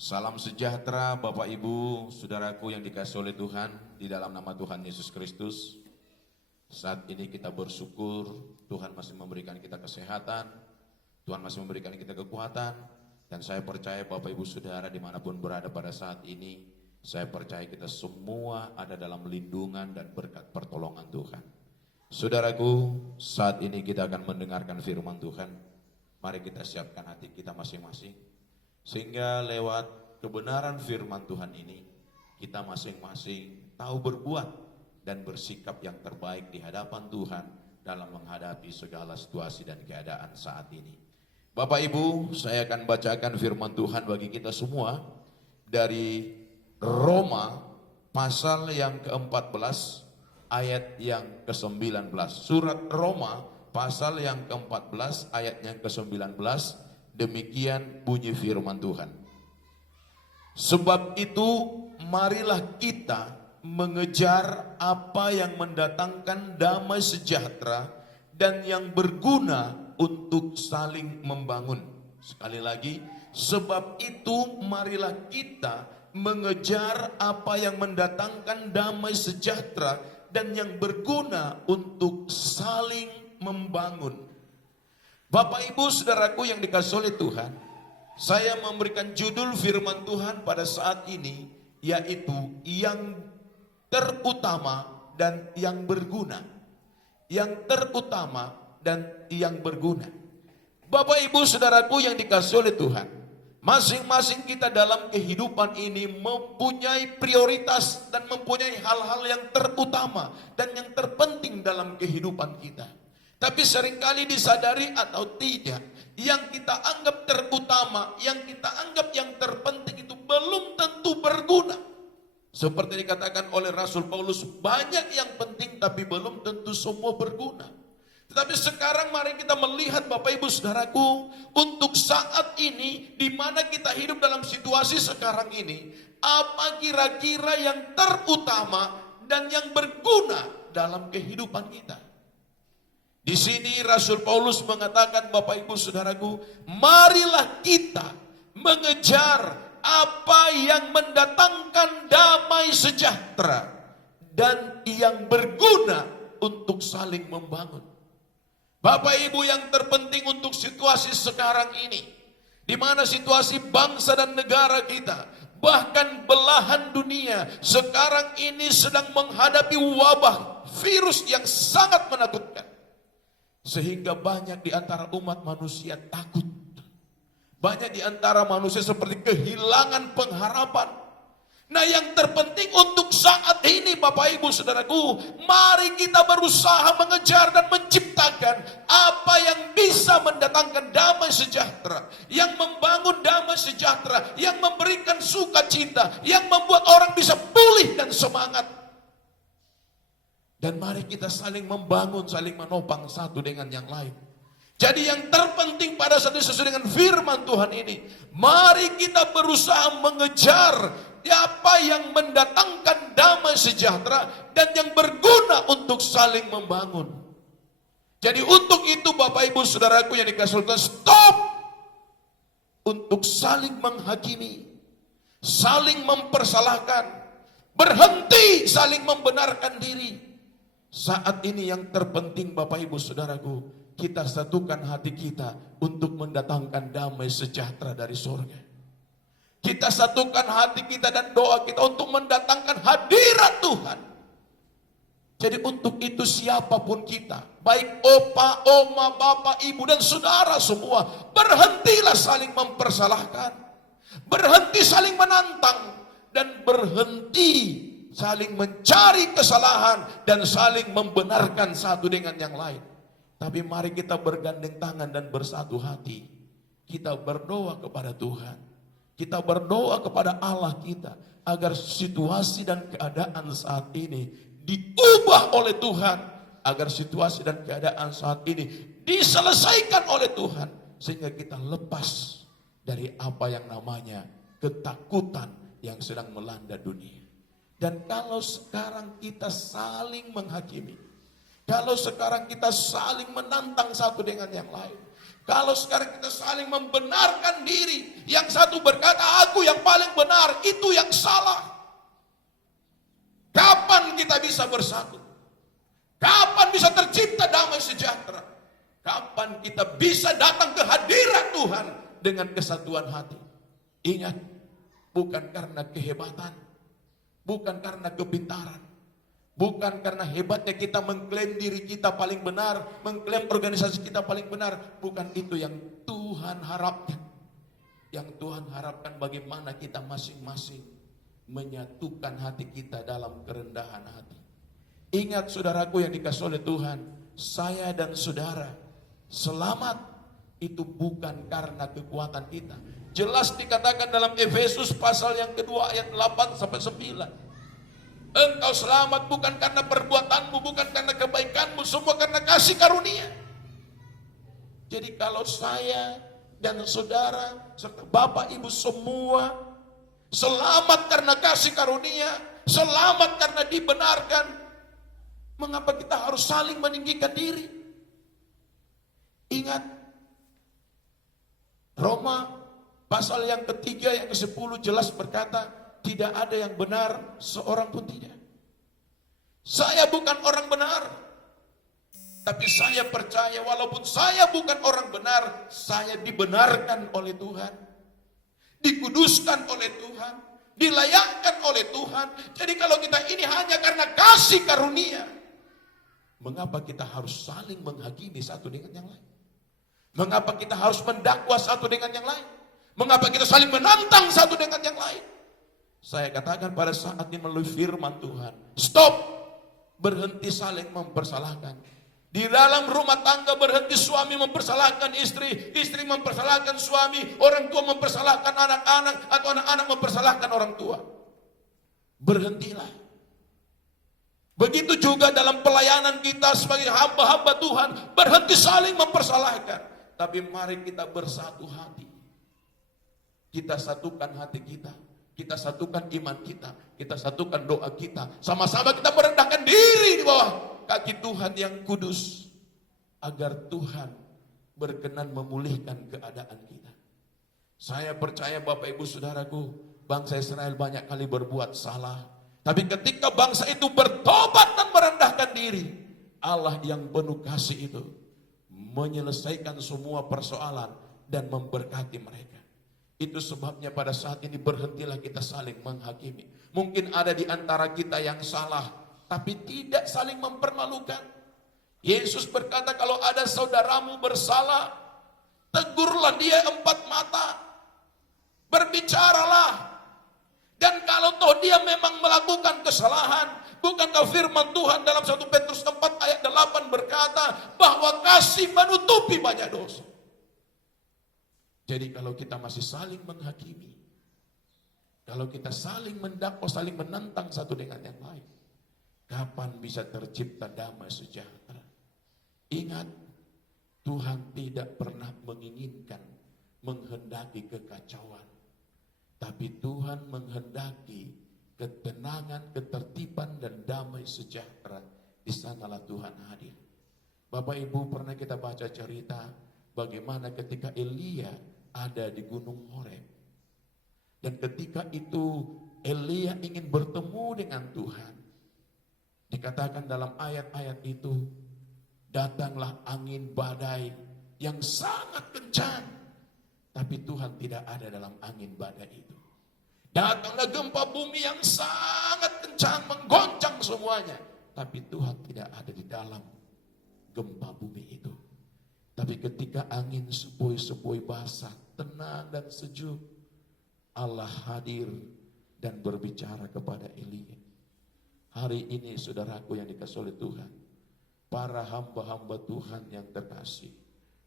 Salam sejahtera Bapak Ibu, Saudaraku yang dikasihi oleh Tuhan, di dalam nama Tuhan Yesus Kristus. Saat ini kita bersyukur, Tuhan masih memberikan kita kesehatan, Tuhan masih memberikan kita kekuatan, dan saya percaya Bapak Ibu Saudara dimanapun berada pada saat ini, saya percaya kita semua ada dalam lindungan dan berkat pertolongan Tuhan. Saudaraku, saat ini kita akan mendengarkan firman Tuhan. Mari kita siapkan hati kita masing-masing, sehingga lewat kebenaran firman Tuhan ini, kita masing-masing tahu berbuat dan bersikap yang terbaik di hadapan Tuhan dalam menghadapi segala situasi dan keadaan saat ini. Bapak Ibu, saya akan bacakan firman Tuhan bagi kita semua dari Roma pasal yang ke-14 ayat yang ke-19. Surat Roma pasal yang ke-14 ayat yang ke-19, demikian bunyi firman Tuhan. Sebab itu marilah kita mengejar apa yang mendatangkan damai sejahtera dan yang berguna untuk saling membangun. Sekali lagi, sebab itu marilah kita mengejar apa yang mendatangkan damai sejahtera dan yang berguna untuk saling membangun. Bapak Ibu Saudaraku yang dikasihi oleh Tuhan, saya memberikan judul firman Tuhan pada saat ini, yaitu yang terutama dan yang berguna. Yang terutama dan yang berguna. Bapak Ibu Saudaraku yang dikasihi oleh Tuhan, masing-masing kita dalam kehidupan ini mempunyai prioritas dan mempunyai hal-hal yang terutama dan yang terpenting dalam kehidupan kita. Tapi seringkali disadari atau tidak, yang kita anggap terutama, yang kita anggap yang terpenting itu belum tentu berguna. Seperti dikatakan oleh Rasul Paulus, banyak yang penting tapi belum tentu semua berguna. Tetapi sekarang mari kita melihat Bapak Ibu Saudaraku, untuk saat ini di mana kita hidup dalam situasi sekarang ini, apa kira-kira yang terutama dan yang berguna dalam kehidupan kita. Di sini Rasul Paulus mengatakan, Bapak Ibu Saudaraku, marilah kita mengejar apa yang mendatangkan damai sejahtera dan yang berguna untuk saling membangun. Bapak Ibu, yang terpenting untuk situasi sekarang ini, di mana situasi bangsa dan negara kita, bahkan belahan dunia sekarang ini sedang menghadapi wabah virus yang sangat menakutkan. Sehingga banyak di antara umat manusia takut. Banyak di antara manusia seperti kehilangan pengharapan. Nah, yang terpenting untuk saat ini Bapak Ibu Saudaraku, mari kita berusaha mengejar dan menciptakan apa yang bisa mendatangkan damai sejahtera, yang membangun damai sejahtera, yang memberikan sukacita, yang membuat orang bisa pulih dan semangat. Dan mari kita saling membangun, saling menopang satu dengan yang lain. Jadi yang terpenting pada saat ini sesuai dengan firman Tuhan ini, mari kita berusaha mengejar apa yang mendatangkan damai sejahtera dan yang berguna untuk saling membangun. Jadi untuk itu Bapak Ibu Saudaraku yang dikasihi Tuhan, stop untuk saling menghakimi, saling mempersalahkan, berhenti saling membenarkan diri. Saat ini yang terpenting Bapak Ibu Saudaraku, kita satukan hati kita untuk mendatangkan damai sejahtera dari surga. Kita satukan hati kita dan doa kita untuk mendatangkan hadirat Tuhan. Jadi untuk itu siapapun kita, baik opa, oma, bapak, ibu dan saudara semua, berhentilah saling mempersalahkan, berhenti saling menantang, dan berhenti saling mencari kesalahan dan saling membenarkan satu dengan yang lain. Tapi mari kita bergandeng tangan dan bersatu hati. Kita berdoa kepada Tuhan. Kita berdoa kepada Allah kita agar situasi dan keadaan saat ini diubah oleh Tuhan. Agar situasi dan keadaan saat ini diselesaikan oleh Tuhan. Sehingga kita lepas dari apa yang namanya ketakutan yang sedang melanda dunia. Dan kalau sekarang kita saling menghakimi, kalau sekarang kita saling menantang satu dengan yang lain, Kalau sekarang kita saling membenarkan diri, yang satu berkata aku yang paling benar, itu yang salah. Kapan kita bisa bersatu? Kapan bisa tercipta damai sejahtera? Kapan kita bisa datang ke hadirat Tuhan dengan kesatuan hati? Ingat, bukan karena kehebatan, bukan karena kepintaran, bukan karena hebatnya kita mengklaim diri kita paling benar, mengklaim organisasi kita paling benar. Bukan itu yang Tuhan harapkan. Yang Tuhan harapkan bagaimana kita masing-masing menyatukan hati kita dalam kerendahan hati. Ingat saudaraku yang dikasihi oleh Tuhan, saya dan saudara selamat itu bukan karena kekuatan kita. Jelas dikatakan dalam Efesus pasal yang kedua ayat 8 sampai 9. Engkau selamat bukan karena perbuatanmu, bukan karena kebaikanmu, semua karena kasih karunia. Jadi kalau saya dan saudara serta Bapak Ibu semua selamat karena kasih karunia, selamat karena dibenarkan, mengapa kita harus saling meninggikan diri? Ingat, Roma pasal yang ketiga yang ke-10 jelas berkata, tidak ada yang benar, seorang pun tidak. Saya bukan orang benar, tapi saya percaya walaupun saya bukan orang benar, saya dibenarkan oleh Tuhan, dikuduskan oleh Tuhan, dilayakkan oleh Tuhan. Jadi kalau kita ini hanya karena kasih karunia, mengapa kita harus saling menghakimi satu dengan yang lain? Mengapa kita harus mendakwa satu dengan yang lain? Mengapa kita saling menantang satu dengan yang lain? Saya katakan pada saat ini melalui firman Tuhan, stop, berhenti saling mempersalahkan. Di dalam rumah tangga berhenti suami mempersalahkan istri, istri mempersalahkan suami, orang tua mempersalahkan anak-anak, atau anak-anak mempersalahkan orang tua. Berhentilah. Begitu juga dalam pelayanan kita sebagai hamba-hamba Tuhan, berhenti saling mempersalahkan. Tapi mari kita bersatu hati. Kita satukan hati kita. Kita satukan iman kita satukan doa kita. Sama-sama kita merendahkan diri di bawah kaki Tuhan yang kudus. Agar Tuhan berkenan memulihkan keadaan kita. Saya percaya Bapak Ibu Saudaraku, bangsa Israel banyak kali berbuat salah. Tapi ketika bangsa itu bertobat dan merendahkan diri, Allah yang penuh kasih itu menyelesaikan semua persoalan dan memberkati mereka. Itu sebabnya pada saat ini berhentilah kita saling menghakimi. Mungkin ada di antara kita yang salah, tapi tidak saling mempermalukan. Yesus berkata kalau ada saudaramu bersalah, tegurlah dia 4 mata. Berbicaralah. Dan kalau toh dia memang melakukan kesalahan, bukankah firman Tuhan dalam 1 Petrus 4 ayat 8 berkata bahwa kasih menutupi banyak dosa. Jadi kalau kita masih saling menghakimi, kalau kita saling mendakwa, saling menentang satu dengan yang lain, kapan bisa tercipta damai sejahtera? Ingat, Tuhan tidak pernah menginginkan, menghendaki kekacauan. Tapi Tuhan menghendaki ketenangan, ketertiban, dan damai sejahtera. Di sanalah Tuhan hadir. Bapak Ibu, pernah kita baca cerita bagaimana ketika Elia ada di Gunung Horeb. Dan ketika itu Elia ingin bertemu dengan Tuhan. Dikatakan dalam ayat-ayat itu, datanglah angin badai yang sangat kencang. Tapi Tuhan tidak ada dalam angin badai itu. Datanglah gempa bumi yang sangat kencang, menggoncang semuanya. Tapi Tuhan tidak ada di dalam gempa bumi itu. Tapi ketika angin sepoi-sepoi basah, tenang dan sejuk, Allah hadir dan berbicara kepada Elia. Hari ini saudaraku yang dikasihi oleh Tuhan, para hamba-hamba Tuhan yang terkasih,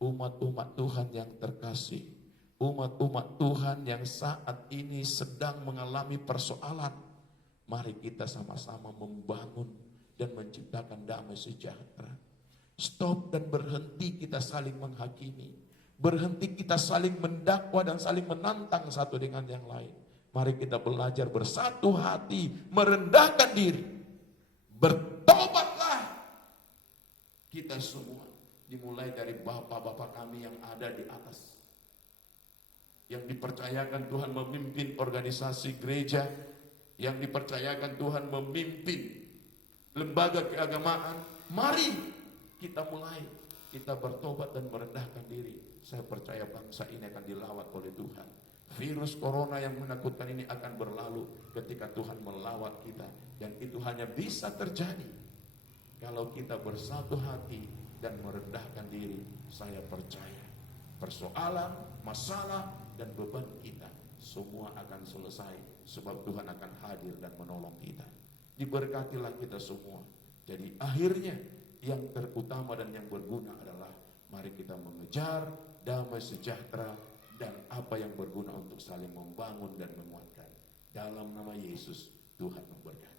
umat-umat Tuhan yang terkasih, umat-umat Tuhan yang saat ini sedang mengalami persoalan, mari kita sama-sama membangun dan menciptakan damai sejahtera. Stop dan berhenti kita saling menghakimi. Berhenti kita saling mendakwa dan saling menantang satu dengan yang lain. Mari kita belajar bersatu hati, merendahkan diri. Bertobatlah kita semua. dimulai dari bapak-bapak kami yang ada di atas, yang dipercayakan Tuhan memimpin organisasi gereja, yang dipercayakan Tuhan memimpin lembaga keagamaan. Mari kita mulai, kita bertobat dan merendahkan diri. Saya percaya bangsa ini akan dilawat oleh Tuhan. Virus corona yang menakutkan ini akan berlalu ketika Tuhan melawat kita. Dan itu hanya bisa terjadi kalau kita bersatu hati dan merendahkan diri. Saya percaya persoalan, masalah, dan beban kita semua akan selesai, sebab Tuhan akan hadir dan menolong kita. Diberkatilah kita semua. Jadi akhirnya yang terutama dan yang berguna adalah mari kita mengejar damai sejahtera dan apa yang berguna untuk saling membangun dan menguatkan. Dalam nama Yesus, Tuhan memberkati.